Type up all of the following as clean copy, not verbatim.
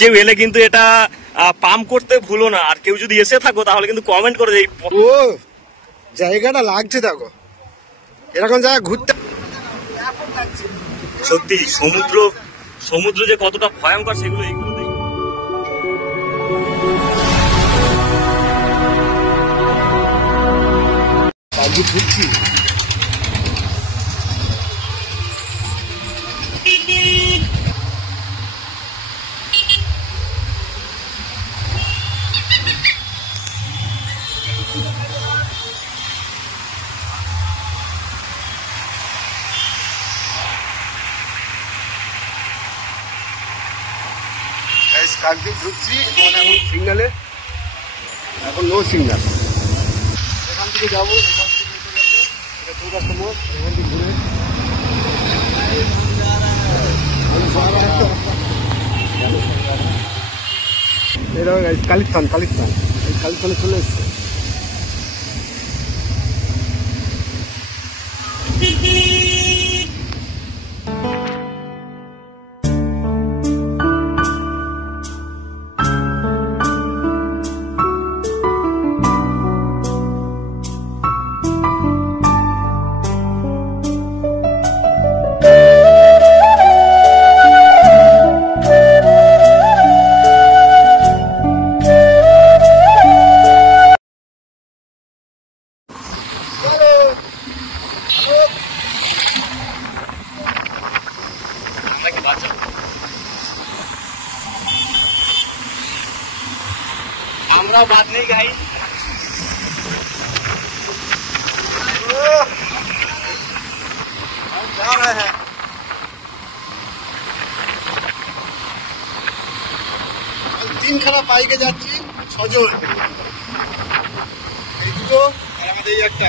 কেউ এলে কিন্তু এটা পাম্প করতে ভুলো না। আর কেউ যদি এসে থাকো তাহলে কিন্তু কমেন্ট করে দেই। ও জায়গাটা লাগছে দেখো, এরকম জায়গা ঘুরতে সত্যি সমুদ্র যে কতটা ভয়ঙ্কর সেগুলো এইগুলো ঘুরছি। কাকদ্বীপ ঢুকছি, এখন সিগনালে, এখন নো সিগনাল। এখান থেকে যাবো, এখান থেকে মোড়, এখান থেকে ঘুরে কালিস্তানে চলে এসছে। আমরা বাদ নেই গাই। তিনখানা বাইকে যাচ্ছি, 6 জন, এই দুটো আর আমাদের এই একটা।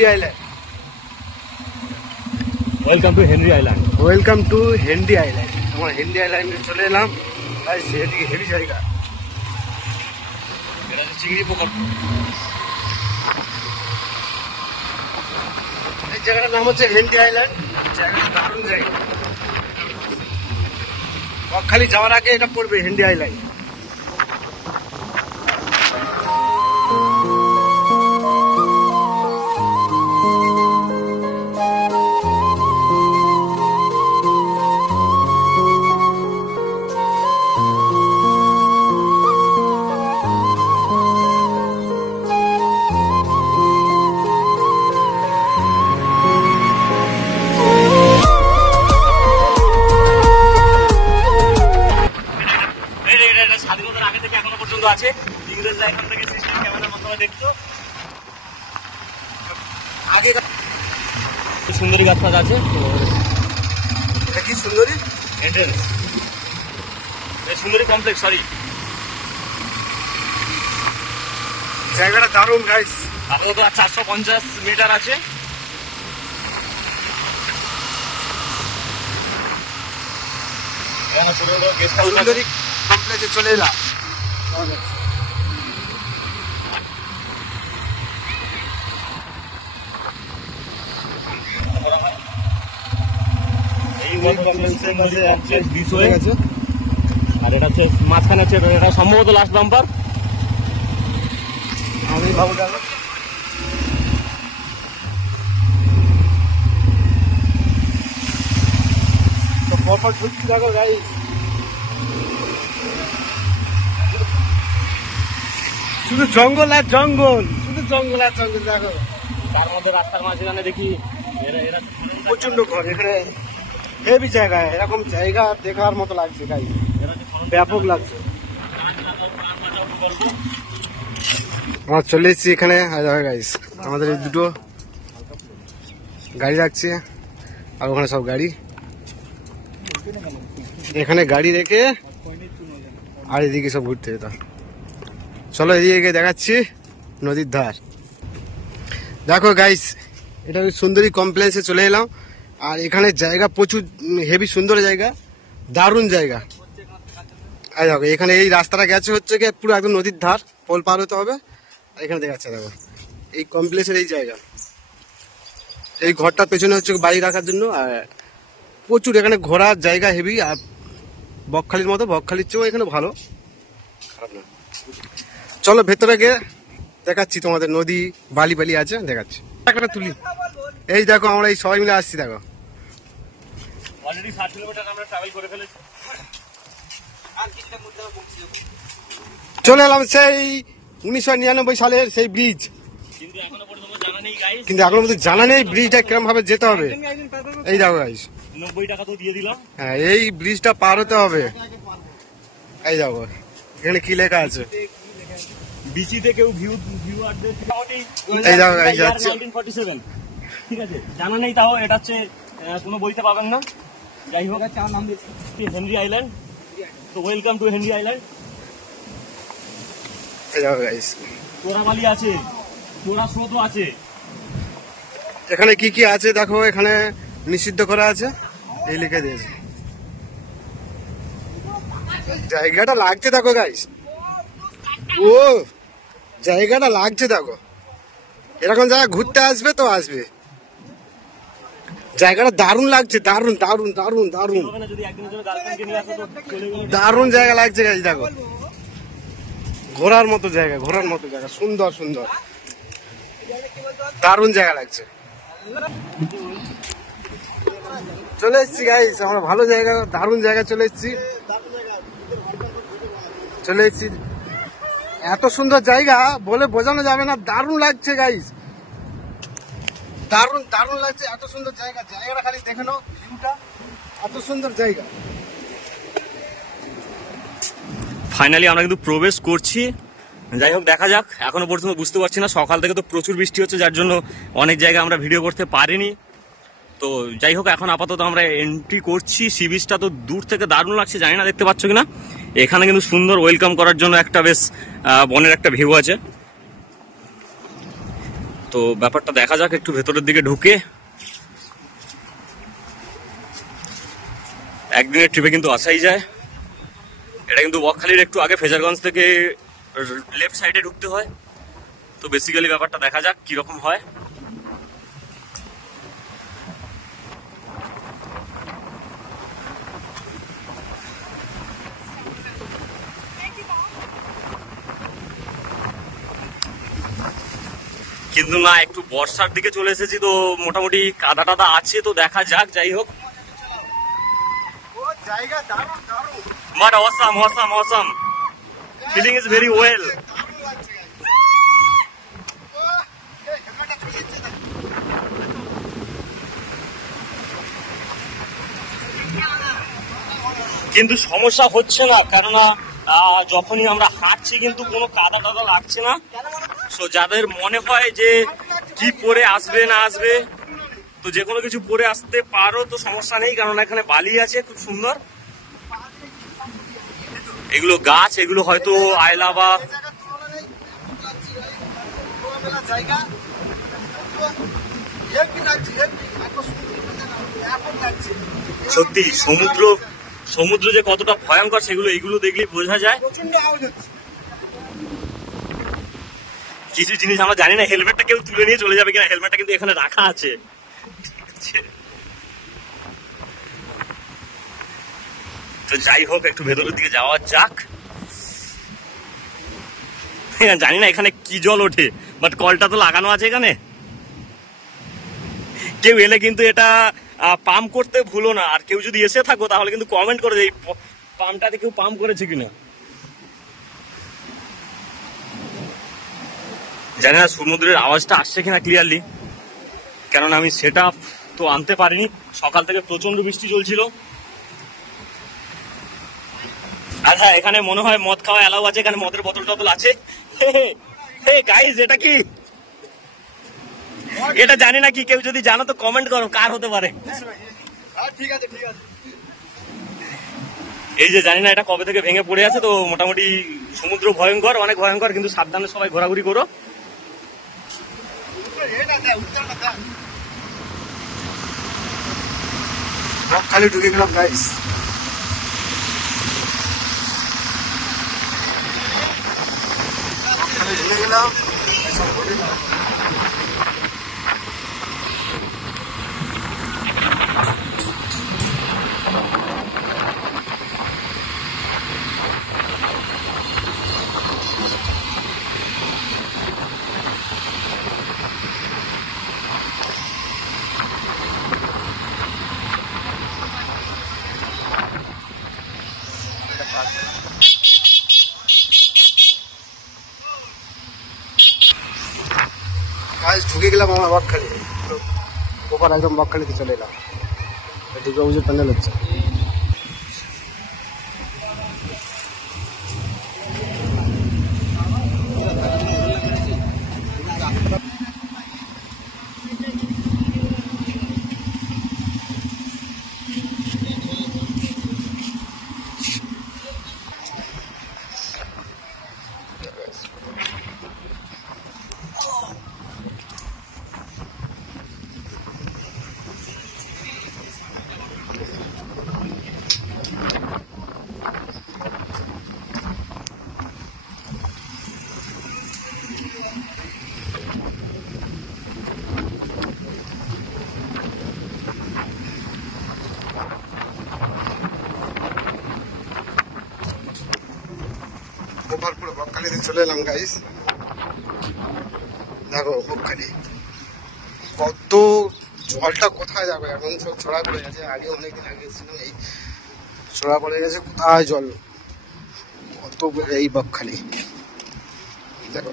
Henry island. Welcome to Henry island. Welcome to Henry island. আমরা হেনরি আইল্যান্ডে চলে এলাম। সেদিকে হেভি জায়গা, এটা হচ্ছে চিংড়ি প্রকল্প। এই জায়গাটার নাম হচ্ছে হেনরি আইল্যান্ড। জায়গাটা দারুণ জায়গা। বকখালি যাওয়ার আগে এটা পড়বে হেনরি আইল্যান্ড। স্বাধীনতার আগে থেকে এখনো পর্যন্ত আছে। ইংরেজরা এখান থেকে সিস্টেম ক্যামেরার মাধ্যমে দেখতো। আগে সুন্দরী গাছ ফাছ আছে। এটা কি সুন্দরী এন্ট্রেন্স, সুন্দরী কমপ্লেক্স, সরি। জায়গাটা দারুণ গাইস। আপাতত 450 মিটার আছে। সুন্দরী কমপ্লেক্সে চলে এলাম। আর এটা হচ্ছে মাঝখানে হচ্ছে, এটা সম্ভবত লাস্ট বাম্পার। আমি ভাবো দেখো তো পরপর ঢুকছি দেখো গাইস। শুধু জঙ্গল আর জঙ্গল, শুধু জঙ্গল আর জঙ্গল দেখো। তার মধ্যে রাস্তার মাঝখানে দেখি এরা প্রচন্ড ঘর এখানে, হেভি জায়গা। এরকম জায়গা দেখার মতো লাগছে গাইস, ব্যাপক লাগছে। আমরা চলে এসেছি এখানে গাইস। আমাদের এই দুটো গাড়ি রাখছে আর ওখানে সব গাড়ি। এখানে গাড়ি রেখে আর এদিকে সব ঘুরতে যেতাম। চলো এদিকে দেখাচ্ছি নদীর ধার। দেখো গাইস, এটা ওই সুন্দরী কমপ্লেক্সে চলে এলাম। আর এখানে জায়গা প্রচুর হেভি সুন্দর জায়গা, দারুণ জায়গা। এই দেখো এখানে এই রাস্তাটা গেছে হচ্ছে গিয়ে পুরো একদম নদীর ধার, পোল পার হতে হবে। আর এখানে দেখাচ্ছে দেখো এই কমপ্লেক্সের এই জায়গা। এই ঘরটার পেছনে হচ্ছে বাইক রাখার জন্য। আর প্রচুর এখানে ঘোরার জায়গা হেভি। আর বকখালির মতো, বকখালির চেয়েও এখানে ভালো, খারাপ না। চলো ভেতরে গিয়ে দেখাচ্ছি তোমাদের। নদী বালি বালি আছে, দেখাচ্ছি। একটা তুলি। এই দেখো আমরা এই সবাই মিলে আসছি দেখো। অলরেডি 60 কিলোমিটার আমরা ট্রাভেল করে ফেলেছি। চলে এলাম সেই 1999 সালের সেই ব্রিজ। কিন্তু এখনো পর্যন্ত জানা নেই গাইস, কিন্তু এখনো পর্যন্ত জানা নেই ব্রিজটা কিরম ভাবে যেতে হবে। এই দেখো গাইস, 90 টাকা তো দিয়ে দিলাম। হ্যাঁ এই ব্রিজটা পার হতে হবে। এই দেখো এখানে কি লেখা আছে। বিচিতে কেউ ভিউয়ারদের এই দেখো গাইস যাচ্ছে। 1947, ঠিক আছে, জানা নেই তাও। এটা হচ্ছে কোনো বইতে পাবেন না। যাই হোক, আমার নাম দিয়েছি হেনরি আইল্যান্ড। তো ওয়েলকাম টু হেনরি আইল্যান্ড। এই দেখো গাইস, চোরাবালি আছে, চোরা স্রোতও আছে। এখানে কি কি আছে দেখো। এখানে নিষিদ্ধ করা আছে, এই লিখে দিয়েছে। জায়গাটা লাগছে দেখো গাইস। ও জায়গাটা লাগছে দেখো। এরকম জায়গা ঘুরতে আসবে তো আসবে। জায়গাটা দারুণ লাগছে, দারুণ দারুণ দারুণ দারুণ যদি একদিনের জন্য গার্লফ্রেন্ডকে নিয়ে আসো তো চলে গেলে। দারুণ জায়গা লাগছে গাইস দেখো। ঘোরার মতো জায়গা, ঘোরার মতো জায়গা, সুন্দর সুন্দর দারুণ জায়গা লাগছে। চলে এসছি গাইস আমরা ভালো জায়গা, দারুণ জায়গা চলে এসছি। চলে এসছি, এত সুন্দর জায়গা বলে বোঝানো যাবে না। দারুণ লাগছে গাইস, দারুণ দারুণ লাগছে। এত সুন্দর জায়গা, জায়গাটা খালি দেখে নাও, ভিউটা এত সুন্দর জায়গা। ফাইনালি আমরা কিন্তু প্রবেশ করছি। যাই হোক দেখা যাক, এখনো পর্যন্ত বুঝতে পারছি না। সকাল থেকে তো প্রচুর বৃষ্টি হচ্ছে, যার জন্য অনেক জায়গায় আমরা ভিডিও করতে পারিনি। তো যাই হোক, এখন আপাতত আমরা এন্ট্রি করছি। সি বিচটা তো দূর থেকে দারুণ লাগছে, জানি না দেখতে পাচ্ছ কিনা। এখানে কিন্তু সুন্দর ওয়েলকাম করার জন্য একটা বেশ বনের একটা ভিউ আছে। তো ব্যাপারটা দেখা যাক একটু ভেতরের দিকে ঢুকে। একদিনের ট্রিপে কিন্তু আসাই যায়। এটা কিন্তু বকখালির একটু আগে ফেজারগঞ্জ থেকে লেফট সাইডে ঢুকতে হয়। তো বেসিক্যালি ব্যাপারটা দেখা যাক কিরকম হয়। কিন্তু না, একটু বর্ষার দিকে চলে এসেছি, তো মোটামুটি কাদা টাদা আছে, তো দেখা যাক। যাই হোক, but awesome awesome awesome, feeling is very well. কিন্তু সমস্যা হচ্ছে না, কেননা যখনই আমরা হাঁটছি কিন্তু কোনো কাদা টাদা লাগছে না। তো যাদের মনে হয় যে কি পরে আসবে না আসবে, তো যে কোনো কিছু পরে আসতে পারো, তো সমস্যা নেই, কারণ এখানে বালি আছে খুব সুন্দর। এগুলো গাছ, এগুলো হয়তো আয়লা বা সত্যি সমুদ্র যে কতটা ভয়ঙ্কর সেগুলো এইগুলো দেখলেই বোঝা যায়। কিছু জিনিস আমরা জানি না, হেলমেটটা কেউ তুলে নিয়ে চলে যাবে কিনা, হেলমেটটা কিন্তু এখানে রাখা আছে। তো যাই হোক, একটু ভেতরের দিকে যাওয়া যাক। জানি না এখানে কি জল ওঠে, বাট কলটা তো লাগানো আছে এখানে। কেউ এলে কিন্তু এটা পাম্প করতে ভুলো না, আর কেউ যদি এসে থাকো তাহলে কিন্তু কমেন্ট করে যে এই পাম্পটাতে কেউ পাম্প করেছে কিনা। জানি না সমুদ্রের আওয়াজটা আসছে কিনা ক্লিয়ারলি, কারণ আমি সেটা তো আনতে পারিনি। সকাল থেকে প্রচন্ড বৃষ্টি চলছিল। আর হ্যাঁ, এখানে মনে হয় মদ খাওয়া অ্যালাউ আছে, এখানে মদের বোতল টতল আছে। গাইস, এটা কি? এটা জানি না কি, কেউ যদি জানো তো কমেন্ট করো কার হতে পারে। ঠিক আছে ঠিক আছে। এই যে জানি না এটা কবে থেকে ভেঙে পড়ে আছে। তো মোটামুটি সমুদ্র ভয়ঙ্কর, অনেক ভয়ঙ্কর, কিন্তু সাবধানে সবাই ঘোরাঘুরি করো। বকখালি ঢুকে গেলাম গাইস। ঢুকে গেলাম। গাইস ঢুকে গেলাম আমার বকখালি। ওপার একদম বকখালিতে চলে এলাম। দুর্গা পুজোর প্যান্ডেল হচ্ছে। পুরো বকখালিতে চলে এলাম গাইস। দেখো বকখালি কত, জলটা কোথায় যাবে এখন সব ছড়া পড়ে গেছে। আগে অনেকদিন আগে ছিলাম, এই ছড়া পড়ে গেছে কোথায় জল, কত এই বকখালি দেখো।